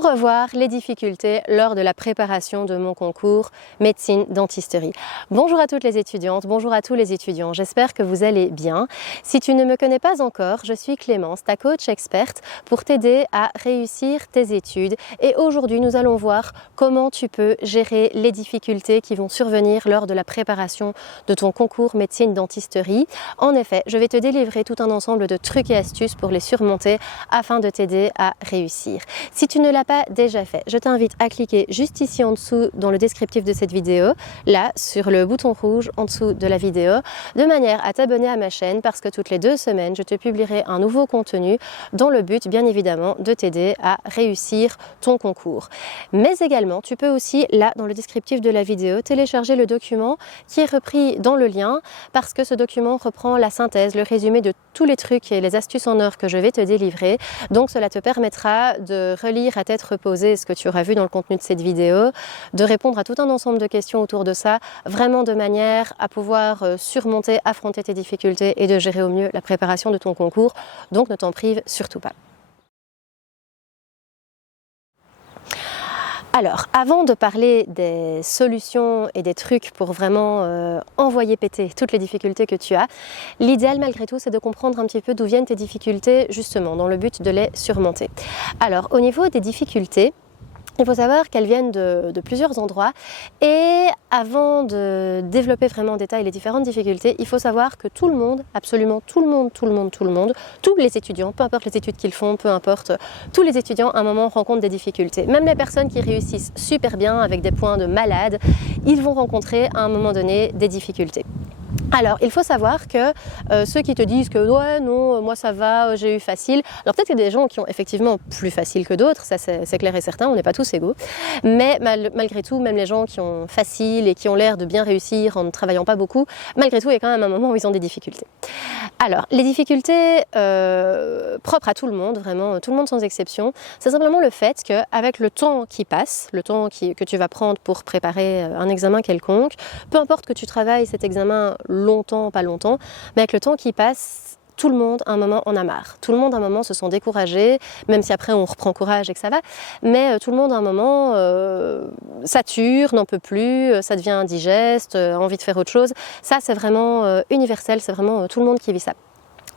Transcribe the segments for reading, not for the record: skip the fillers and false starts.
Pour revoir les difficultés lors de la préparation de mon concours médecine dentisterie. Bonjour à toutes les étudiantes, bonjour à tous les étudiants, j'espère que vous allez bien. Si tu ne me connais pas encore, je suis Clémence, ta coach experte pour t'aider à réussir tes études. Et aujourd'hui, nous allons voir comment tu peux gérer les difficultés qui vont survenir lors de la préparation de ton concours médecine dentisterie. En effet, je vais te délivrer tout un ensemble de trucs et astuces pour les surmonter afin de t'aider à réussir. Si tu ne l'as pas déjà fait, je t'invite à cliquer juste ici en dessous dans le descriptif de cette vidéo, là sur le bouton rouge en dessous de la vidéo, de manière à t'abonner à ma chaîne parce que toutes les 2 semaines, je te publierai un nouveau contenu dans le but, bien évidemment, de t'aider à réussir ton concours. Mais également, tu peux aussi, là dans le descriptif de la vidéo, télécharger le document qui est repris dans le lien parce que ce document reprend la synthèse, le résumé de tous les trucs et les astuces en or que je vais te délivrer. Donc cela te permettra de relire à tête reposée ce que tu auras vu dans le contenu de cette vidéo, de répondre à tout un ensemble de questions autour de ça, vraiment de manière à pouvoir surmonter, affronter tes difficultés et de gérer au mieux la préparation de ton concours. Donc ne t'en prive surtout pas. Alors, avant de parler des solutions et des trucs pour vraiment envoyer péter toutes les difficultés que tu as, l'idéal malgré tout, c'est de comprendre un petit peu d'où viennent tes difficultés, justement, dans le but de les surmonter. Alors, au niveau des difficultés, il faut savoir qu'elles viennent de plusieurs endroits et avant de développer vraiment en détail les différentes difficultés, il faut savoir que tout le monde, absolument tout le monde, tous les étudiants, peu importe les études qu'ils font, peu importe, tous les étudiants à un moment rencontrent des difficultés. Même les personnes qui réussissent super bien avec des points de malade, ils vont rencontrer à un moment donné des difficultés. Alors, il faut savoir que ceux qui te disent que ouais, non, moi ça va, j'ai eu facile. Alors peut-être qu'il y a des gens qui ont effectivement plus facile que d'autres, ça c'est clair et certain, on n'est pas tous égaux. Mais malgré tout, même les gens qui ont facile et qui ont l'air de bien réussir en ne travaillant pas beaucoup, malgré tout, il y a quand même un moment où ils ont des difficultés. Alors, les difficultés propres à tout le monde, vraiment tout le monde sans exception, c'est simplement le fait qu'avec le temps qui passe, le temps que tu vas prendre pour préparer un examen quelconque, peu importe que tu travailles cet examen longtemps, pas longtemps, mais avec le temps qui passe, tout le monde à un moment en a marre. Tout le monde à un moment se sent découragé, même si après on reprend courage et que ça va, mais tout le monde à un moment sature, n'en peut plus, ça devient indigeste, envie de faire autre chose. Ça c'est vraiment universel, c'est vraiment tout le monde qui vit ça.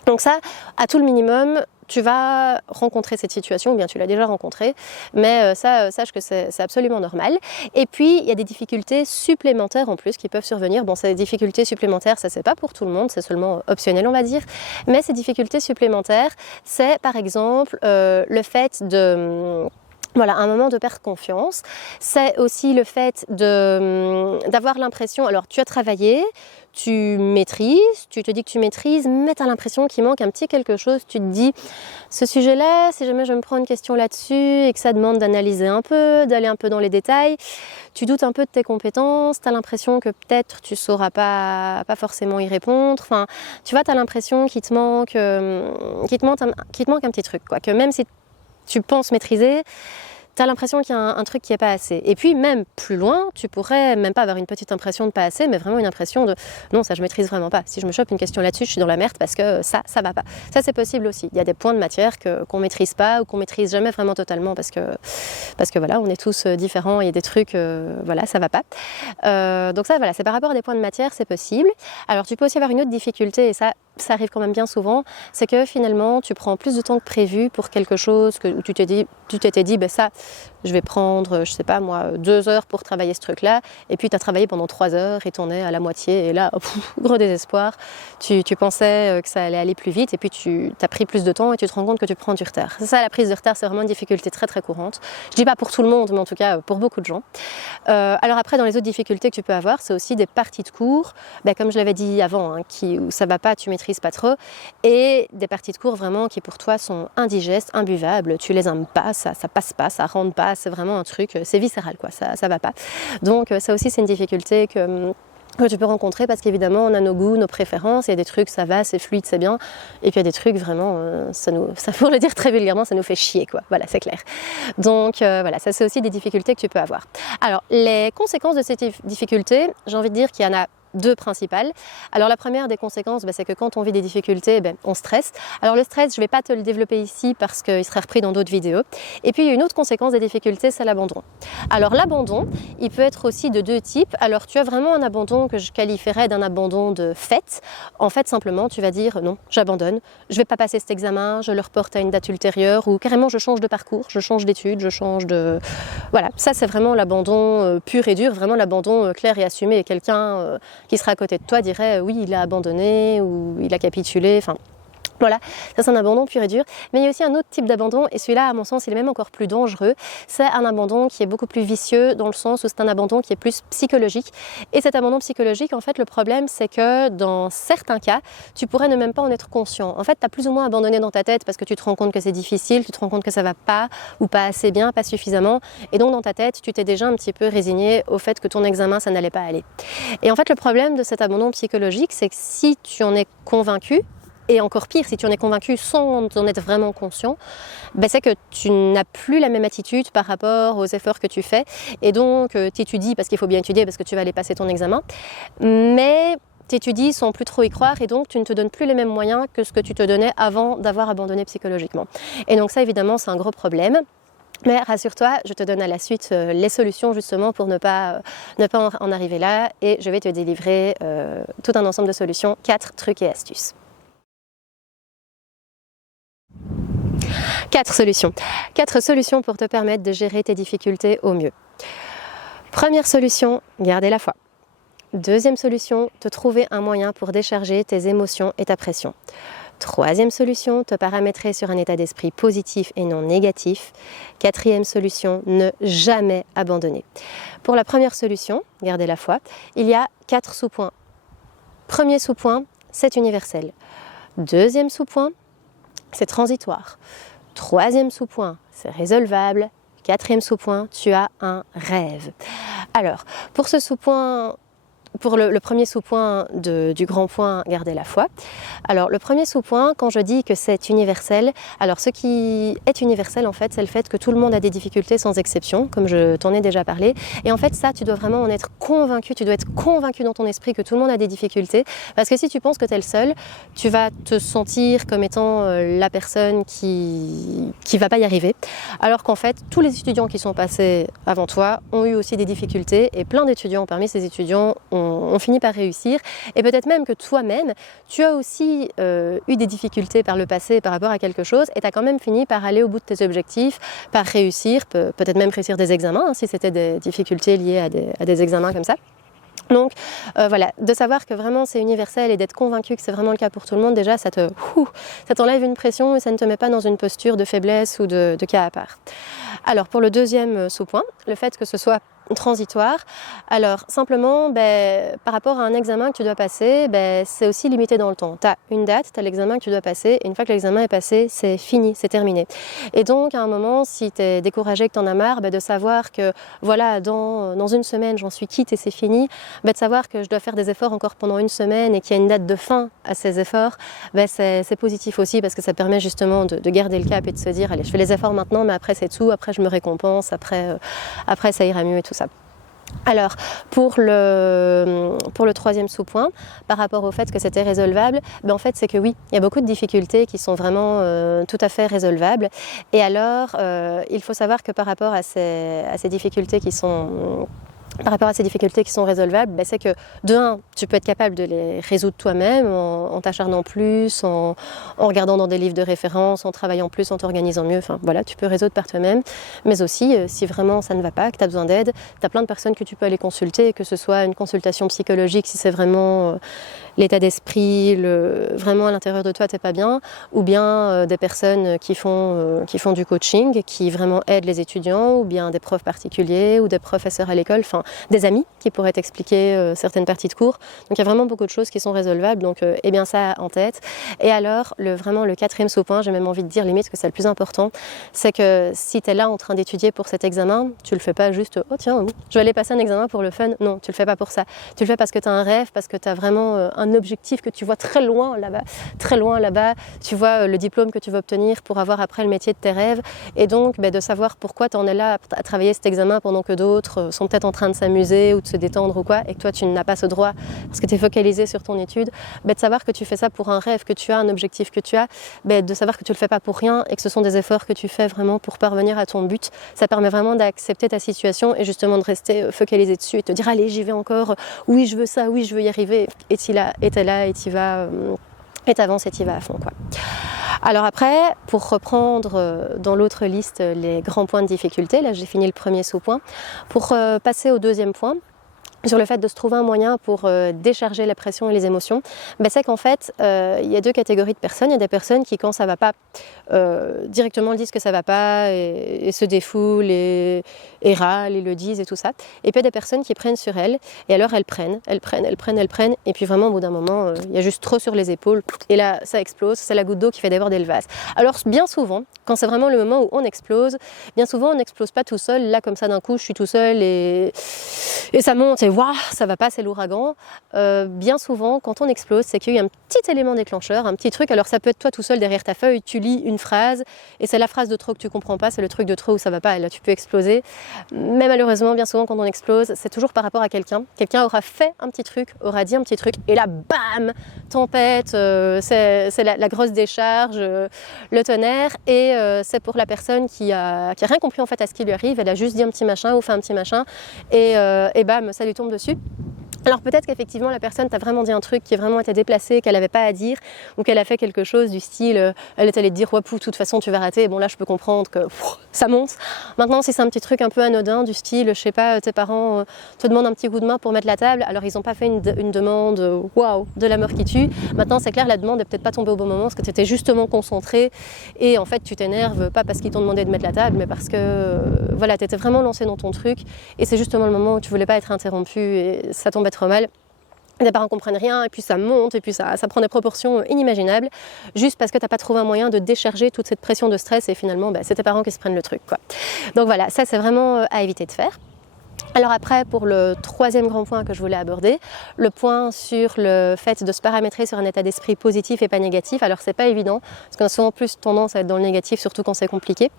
Donc ça, à tout le minimum, tu vas rencontrer cette situation, ou bien tu l'as déjà rencontrée, mais ça, sache que c'est absolument normal. Et puis, il y a des difficultés supplémentaires en plus qui peuvent survenir. Bon, ces difficultés supplémentaires, ça c'est pas pour tout le monde, c'est seulement optionnel on va dire, mais ces difficultés supplémentaires, c'est par exemple le fait de... Voilà, un moment de perdre confiance. C'est aussi le fait d'avoir l'impression, alors tu as travaillé, tu maîtrises, tu te dis que tu maîtrises, mais tu as l'impression qu'il manque un petit quelque chose. Tu te dis, ce sujet-là, si jamais je me prends une question là-dessus et que ça demande d'analyser un peu, d'aller un peu dans les détails, tu doutes un peu de tes compétences, tu as l'impression que peut-être tu ne sauras pas forcément y répondre. Enfin, tu vois, tu as l'impression qu'il te manque un petit truc, quoi. Que même si tu penses maîtriser, tu as l'impression qu'il y a un truc qui n'est pas assez. Et puis même plus loin, tu pourrais même pas avoir une petite impression de pas assez, mais vraiment une impression de non, ça je maîtrise vraiment pas. Si je me chope une question là-dessus, je suis dans la merde parce que ça va pas. Ça c'est possible aussi. Il y a des points de matière qu'on maîtrise pas ou qu'on maîtrise jamais vraiment totalement parce que voilà, on est tous différents, il y a des trucs, voilà, ça va pas. Donc ça voilà, c'est par rapport à des points de matière, c'est possible. Alors tu peux aussi avoir une autre difficulté et ça arrive quand même bien souvent, c'est que finalement tu prends plus de temps que prévu pour quelque chose où tu t'étais dit, ben ça, je vais prendre, je sais pas moi, 2 heures pour travailler ce truc-là, et puis tu as travaillé pendant 3 heures et t'en es à la moitié, et là, gros désespoir, tu pensais que ça allait aller plus vite, et puis tu as pris plus de temps et tu te rends compte que tu prends du retard. Ça, la prise de retard, c'est vraiment une difficulté très très courante. Je dis pas pour tout le monde, mais en tout cas pour beaucoup de gens. Alors après, dans les autres difficultés que tu peux avoir, c'est aussi des parties de cours, ben, comme je l'avais dit avant, hein, où ça va pas, tu maîtrises pas trop, et des parties de cours vraiment qui pour toi sont indigestes, imbuvables, tu les aimes pas, ça passe pas, ça rentre pas, c'est vraiment un truc, c'est viscéral quoi, ça va pas. Donc ça aussi c'est une difficulté que tu peux rencontrer parce qu'évidemment on a nos goûts, nos préférences, il y a des trucs ça va, c'est fluide, c'est bien, et puis il y a des trucs vraiment, ça pour le dire très vulgairement, ça nous fait chier quoi, voilà c'est clair. Donc voilà, ça c'est aussi des difficultés que tu peux avoir. Alors les conséquences de ces difficultés, j'ai envie de dire qu'il y en a deux principales. Alors la première des conséquences, c'est que quand on vit des difficultés, on stresse. Alors le stress, je ne vais pas te le développer ici parce qu'il sera repris dans d'autres vidéos. Et puis il y a une autre conséquence des difficultés, c'est l'abandon. Alors l'abandon, il peut être aussi de deux types. Alors tu as vraiment un abandon que je qualifierais d'un abandon de fait. En fait, simplement, tu vas dire non, j'abandonne, je ne vais pas passer cet examen, je le reporte à une date ultérieure ou carrément je change de parcours, je change d'études, je change de... Voilà, ça c'est vraiment l'abandon pur et dur, vraiment l'abandon clair et assumé. Et quelqu'un qui sera à côté de toi dirait oui, il a abandonné ou il a capitulé, enfin... Voilà, ça c'est un abandon pur et dur. Mais il y a aussi un autre type d'abandon, et celui-là, à mon sens, il est même encore plus dangereux. C'est un abandon qui est beaucoup plus vicieux, dans le sens où c'est un abandon qui est plus psychologique. Et cet abandon psychologique, en fait, le problème, c'est que dans certains cas, tu pourrais ne même pas en être conscient. En fait, tu as plus ou moins abandonné dans ta tête parce que tu te rends compte que c'est difficile, tu te rends compte que ça va pas, ou pas assez bien, pas suffisamment. Et donc, dans ta tête, tu t'es déjà un petit peu résigné au fait que ton examen, ça n'allait pas aller. Et en fait, le problème de cet abandon psychologique, c'est que si tu en es convaincu, et encore pire, si tu en es convaincu sans en être vraiment conscient, c'est que tu n'as plus la même attitude par rapport aux efforts que tu fais. Et donc, tu étudies parce qu'il faut bien étudier, parce que tu vas aller passer ton examen. Mais tu étudies sans plus trop y croire et donc tu ne te donnes plus les mêmes moyens que ce que tu te donnais avant d'avoir abandonné psychologiquement. Et donc ça, évidemment, c'est un gros problème. Mais rassure-toi, je te donne à la suite les solutions justement pour ne pas en arriver là. Et je vais te délivrer tout un ensemble de solutions, 4 trucs et astuces. 4 solutions pour te permettre de gérer tes difficultés au mieux. Première solution, garder la foi. Deuxième solution, te trouver un moyen pour décharger tes émotions et ta pression. Troisième solution, te paramétrer sur un état d'esprit positif et non négatif. Quatrième solution, ne jamais abandonner. Pour la première solution, garder la foi, il y a 4 sous-points. Premier sous-point, c'est universel. Deuxième sous-point, c'est transitoire. Troisième sous-point, c'est résolvable. Quatrième sous-point, tu as un rêve. Alors, pour ce sous-point, pour le premier sous-point du grand point, garder la foi. Alors, le premier sous-point, quand je dis que c'est universel, alors ce qui est universel, en fait, c'est le fait que tout le monde a des difficultés sans exception, comme je t'en ai déjà parlé. Et en fait, ça, tu dois vraiment en être convaincu, tu dois être convaincu dans ton esprit que tout le monde a des difficultés. Parce que si tu penses que tu es le seul, tu vas te sentir comme étant la personne qui va pas y arriver. Alors qu'en fait, tous les étudiants qui sont passés avant toi ont eu aussi des difficultés et plein d'étudiants parmi ces étudiants ont fini par réussir. Et peut-être même que toi-même, tu as aussi eu des difficultés par le passé par rapport à quelque chose et tu as quand même fini par aller au bout de tes objectifs, par réussir, peut-être même réussir des examens, si c'était des difficultés liées à des examens comme ça. Donc voilà, de savoir que vraiment c'est universel et d'être convaincu que c'est vraiment le cas pour tout le monde, déjà ça t'enlève une pression et ça ne te met pas dans une posture de faiblesse ou de cas à part. Alors pour le deuxième sous-point, le fait que ce soit transitoire, alors simplement par rapport à un examen que tu dois passer, c'est aussi limité dans le temps. Tu as une date, tu as l'examen que tu dois passer et une fois que l'examen est passé, c'est fini, c'est terminé. Et donc à un moment, si tu es découragé, que tu en as marre, de savoir que voilà, dans une semaine j'en suis quitte et c'est fini, de savoir que je dois faire des efforts encore pendant une semaine et qu'il y a une date de fin à ces efforts, c'est positif aussi parce que ça permet justement de garder le cap et de se dire allez, je fais les efforts maintenant mais après c'est tout, après je me récompense, après ça ira mieux et tout ça. Alors, pour le troisième sous-point, par rapport au fait que c'était résolvable, en fait, c'est que oui, il y a beaucoup de difficultés qui sont vraiment tout à fait résolvables. Et alors, il faut savoir que par rapport à ces difficultés qui sont... résolvables, c'est que de un, tu peux être capable de les résoudre toi-même en t'acharnant plus, en regardant dans des livres de référence, en travaillant plus, en t'organisant mieux. Enfin voilà, tu peux résoudre par toi-même. Mais aussi, si vraiment ça ne va pas, que tu as besoin d'aide, tu as plein de personnes que tu peux aller consulter, que ce soit une consultation psychologique si c'est vraiment l'état d'esprit, vraiment à l'intérieur de toi, t'es pas bien, ou bien des personnes qui font du coaching, qui vraiment aident les étudiants, ou bien des profs particuliers, ou des professeurs à l'école, enfin des amis qui pourraient t'expliquer certaines parties de cours. Donc il y a vraiment beaucoup de choses qui sont résolvables, donc eh bien ça en tête. Et alors, vraiment le quatrième sous-point, j'ai même envie de dire limite que c'est le plus important, c'est que si tu es là en train d'étudier pour cet examen, tu le fais pas juste « oh tiens, je vais aller passer un examen pour le fun ». Non, tu le fais pas pour ça. Tu le fais parce que tu as un rêve, parce que tu as vraiment un objectif que tu vois très loin là-bas, tu vois le diplôme que tu veux obtenir pour avoir après le métier de tes rêves, et donc de savoir pourquoi tu en es là à travailler cet examen pendant que d'autres sont peut-être en train de s'amuser ou de se détendre ou quoi, et que toi tu n'as pas ce droit parce que tu es focalisé sur ton étude, de savoir que tu fais ça pour un rêve que tu as, un objectif que tu as, de savoir que tu le fais pas pour rien et que ce sont des efforts que tu fais vraiment pour parvenir à ton but, ça permet vraiment d'accepter ta situation et justement de rester focalisé dessus et te dire allez j'y vais encore, oui je veux ça, oui je veux y arriver, et t'es là et t'y vas et t'avances et t'y vas à fond quoi. Alors après, pour reprendre dans l'autre liste les grands points de difficulté, là j'ai fini le premier sous-point, pour passer au deuxième point, sur le fait de se trouver un moyen pour décharger la pression et les émotions, c'est qu'en fait, il y a deux catégories de personnes. Il y a des personnes qui, quand ça va pas, directement disent que ça va pas et se défoulent et râlent et le disent et tout ça. Et puis il y a des personnes qui prennent sur elles, et alors elles prennent, et puis vraiment au bout d'un moment, il y a juste trop sur les épaules, et là ça explose, c'est la goutte d'eau qui fait déborder le vase. Alors bien souvent, quand c'est vraiment le moment où on explose, bien souvent on n'explose pas tout seul, là comme ça d'un coup je suis tout seul et ça monte et waouh, ça va pas, c'est l'ouragan. Bien souvent, quand on explose, c'est qu'il y a eu un petit élément déclencheur, un petit truc. Alors ça peut être toi tout seul derrière ta feuille, tu lis une phrase et c'est la phrase de trop que tu comprends pas, c'est le truc de trop où ça va pas, et là tu peux exploser. Mais malheureusement, bien souvent quand on explose, c'est toujours par rapport à quelqu'un. Quelqu'un aura fait un petit truc, aura dit un petit truc, et là, bam, tempête, c'est la grosse décharge, le tonnerre, et c'est pour la personne qui a rien compris en fait à ce qui lui arrive. Elle a juste dit un petit machin ou fait un petit machin, et bam, ça lui tombe dessus. Alors peut-être qu'effectivement la personne t'a vraiment dit un truc qui a vraiment été déplacé, qu'elle n'avait pas à dire, ou qu'elle a fait quelque chose du style, elle est allée te dire ouais, de toute façon tu vas rater, bon là je peux comprendre que ça monte. Maintenant si c'est un petit truc un peu anodin du style, je sais pas, tes parents te demandent un petit coup de main pour mettre la table, alors ils n'ont pas fait une demande waouh de la mort qui tue. Maintenant c'est clair, la demande n'est peut-être pas tombée au bon moment parce que tu étais justement concentré et en fait tu t'énerves pas parce qu'ils t'ont demandé de mettre la table, mais parce que voilà, tu étais vraiment lancé dans ton truc et c'est justement le moment où tu voulais pas être interrompu et ça tombait trop mal. Les parents comprennent rien et puis ça monte et puis ça prend des proportions inimaginables juste parce que tu n'as pas trouvé un moyen de décharger toute cette pression de stress et finalement c'est tes parents qui se prennent le truc quoi. Donc voilà, ça c'est vraiment à éviter de faire. Alors après, pour le troisième grand point que je voulais aborder, le point sur le fait de se paramétrer sur un état d'esprit positif et pas négatif. Alors c'est pas évident, parce qu'on a souvent plus tendance à être dans le négatif, surtout quand c'est compliqué.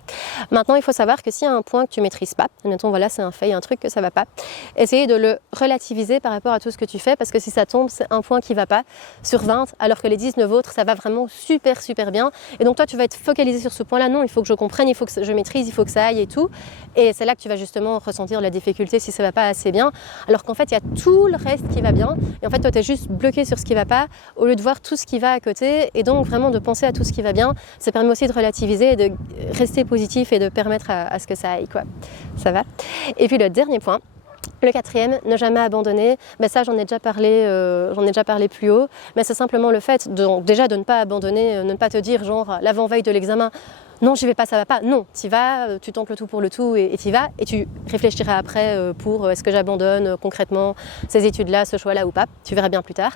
Maintenant, il faut savoir que s'il y a un point que tu maîtrises pas, admettons voilà c'est un fait, il y a un truc que ça va pas, essayez de le relativiser par rapport à tout ce que tu fais, parce que si ça tombe, c'est un point qui va pas sur 20, alors que les 19 autres, ça va vraiment super bien. Et donc toi, tu vas être focalisé sur ce point-là. Non, il faut que je comprenne, il faut que je maîtrise, il faut que ça aille et tout. Et c'est là que tu vas justement ressentir la difficulté si ça va pas assez bien, alors qu'en fait il y a tout le reste qui va bien, et en fait toi tu es juste bloqué sur ce qui va pas, au lieu de voir tout ce qui va à côté, et donc vraiment de penser à tout ce qui va bien, ça permet aussi de relativiser et de rester positif et de permettre à ce que ça aille quoi. Ça va. Et puis le dernier point, le quatrième, ne jamais abandonner, ça j'en ai déjà parlé plus haut, mais c'est simplement le fait déjà de ne pas abandonner, ne pas te dire genre l'avant-veille de l'examen, non j'y vais pas, ça va pas, non, t'y vas, tu tentes le tout pour le tout et t'y vas, et tu réfléchiras après pour est-ce que j'abandonne concrètement ces études-là, ce choix-là ou pas, tu verras bien plus tard.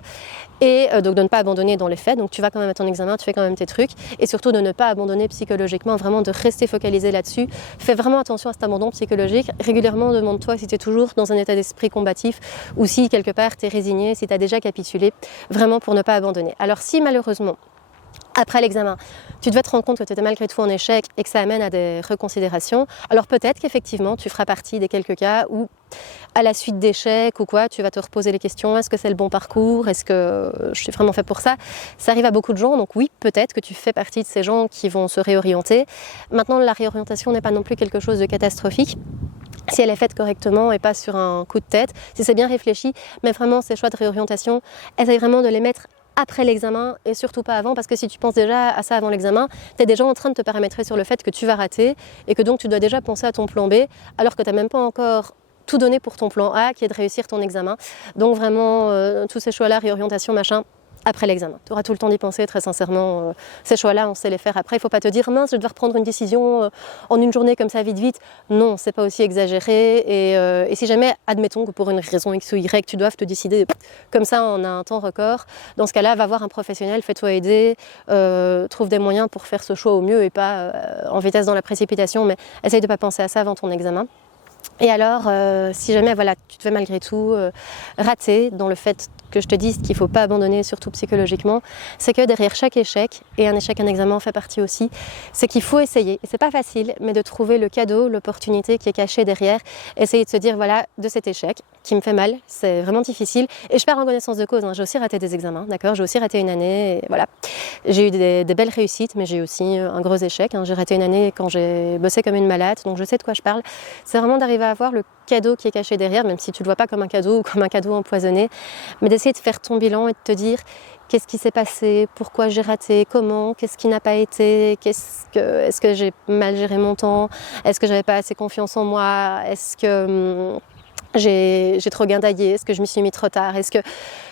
Et donc de ne pas abandonner dans les faits, donc tu vas quand même à ton examen, tu fais quand même tes trucs, et surtout de ne pas abandonner psychologiquement, vraiment de rester focalisé là-dessus. Fais vraiment attention à cet abandon psychologique, régulièrement demande-toi si tu es toujours dans un état d'esprit combatif ou si quelque part tu es résigné, si tu as déjà capitulé, vraiment pour ne pas abandonner. Alors si malheureusement, après l'examen, tu devais te rendre compte que tu étais malgré tout en échec et que ça amène à des reconsidérations, alors peut-être qu'effectivement tu feras partie des quelques cas où à la suite d'échecs ou quoi, tu vas te reposer les questions, est-ce que c'est le bon parcours, est-ce que je suis vraiment fait pour ça? Ça arrive à beaucoup de gens, donc oui, peut-être que tu fais partie de ces gens qui vont se réorienter. Maintenant, la réorientation n'est pas non plus quelque chose de catastrophique. Si elle est faite correctement et pas sur un coup de tête, si c'est bien réfléchi, mais vraiment ces choix de réorientation, essaye vraiment de les mettre après l'examen et surtout pas avant, parce que si tu penses déjà à ça avant l'examen, tu es déjà en train de te paramétrer sur le fait que tu vas rater et que donc tu dois déjà penser à ton plan B alors que tu n'as même pas encore tout donné pour ton plan A qui est de réussir ton examen. Donc vraiment tous ces choix-là, réorientation, machin, après l'examen. Tu auras tout le temps d'y penser, très sincèrement. Ces choix-là, on sait les faire après. Il ne faut pas te dire, mince, je vais devoir prendre une décision en une journée comme ça, vite. Non, c'est pas aussi exagéré. Et si jamais, admettons que pour une raison X ou Y, tu doives te décider comme ça en un temps record, dans ce cas-là, va voir un professionnel, fais-toi aider, trouve des moyens pour faire ce choix au mieux et pas en vitesse dans la précipitation, mais essaye de ne pas penser à ça avant ton examen. Et alors, si jamais voilà, tu te fais malgré tout rater dans le fait que je te dise qu'il ne faut pas abandonner, surtout psychologiquement, c'est que derrière chaque échec, et un échec, un examen en fait partie aussi, c'est qu'il faut essayer, et c'est pas facile, mais de trouver le cadeau, l'opportunité qui est cachée derrière, essayer de se dire voilà, de cet échec qui me fait mal, c'est vraiment difficile, et je pars en connaissance de cause, hein. J'ai aussi raté des examens, d'accord, j'ai aussi raté une année, et voilà. J'ai eu des belles réussites, mais j'ai aussi un gros échec, hein. J'ai raté une année quand j'ai bossé comme une malade, donc je sais de quoi je parle. C'est vraiment d'arriver à voir le cadeau qui est caché derrière, même si tu ne le vois pas comme un cadeau ou comme un cadeau empoisonné, mais d'essayer de faire ton bilan et de te dire qu'est-ce qui s'est passé, pourquoi j'ai raté, comment, qu'est-ce qui n'a pas été, est-ce que j'ai mal géré mon temps, est-ce que j'avais pas assez confiance en moi, est-ce que j'ai trop guindaillé, est-ce que je m'y suis mis trop tard, est-ce que...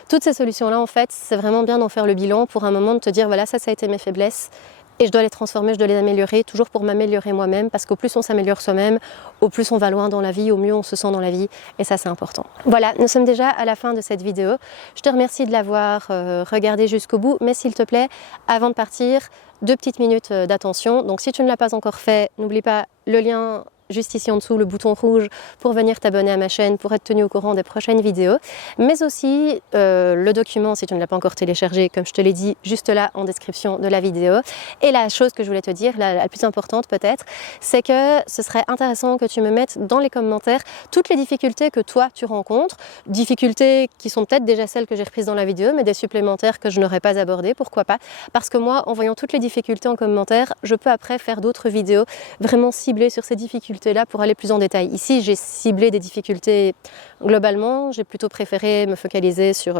Toutes ces solutions-là, en fait, c'est vraiment bien d'en faire le bilan pour un moment de te dire, voilà, ça a été mes faiblesses, et je dois les transformer, je dois les améliorer, toujours pour m'améliorer moi-même, parce qu'au plus on s'améliore soi-même, au plus on va loin dans la vie, au mieux on se sent dans la vie, et ça c'est important. Voilà, nous sommes déjà à la fin de cette vidéo. Je te remercie de l'avoir regardée jusqu'au bout, mais s'il te plaît, avant de partir, 2 petites minutes d'attention. Donc si tu ne l'as pas encore fait, n'oublie pas le lien juste ici en dessous, le bouton rouge pour venir t'abonner à ma chaîne, pour être tenu au courant des prochaines vidéos, mais aussi le document si tu ne l'as pas encore téléchargé, comme je te l'ai dit, juste là en description de la vidéo. Et la chose que je voulais te dire, la plus importante peut-être, c'est que ce serait intéressant que tu me mettes dans les commentaires toutes les difficultés que toi tu rencontres, difficultés qui sont peut-être déjà celles que j'ai reprises dans la vidéo, mais des supplémentaires que je n'aurais pas abordées, pourquoi pas, parce que moi, en voyant toutes les difficultés en commentaire, je peux après faire d'autres vidéos vraiment ciblées sur ces difficultés là pour aller plus en détail. Ici, j'ai ciblé des difficultés globalement, j'ai plutôt préféré me focaliser sur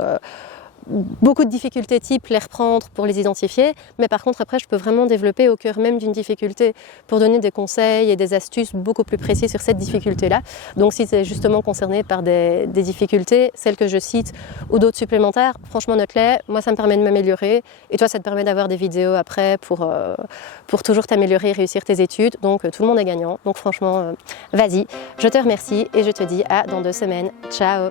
beaucoup de difficultés type, les reprendre pour les identifier, mais par contre après je peux vraiment développer au cœur même d'une difficulté pour donner des conseils et des astuces beaucoup plus précis sur cette difficulté-là. Donc si c'est justement concerné par des difficultés, celles que je cite ou d'autres supplémentaires, franchement note-les, moi ça me permet de m'améliorer et toi ça te permet d'avoir des vidéos après pour toujours t'améliorer et réussir tes études, donc tout le monde est gagnant. Donc franchement, vas-y, je te remercie et je te dis à dans 2 semaines. Ciao!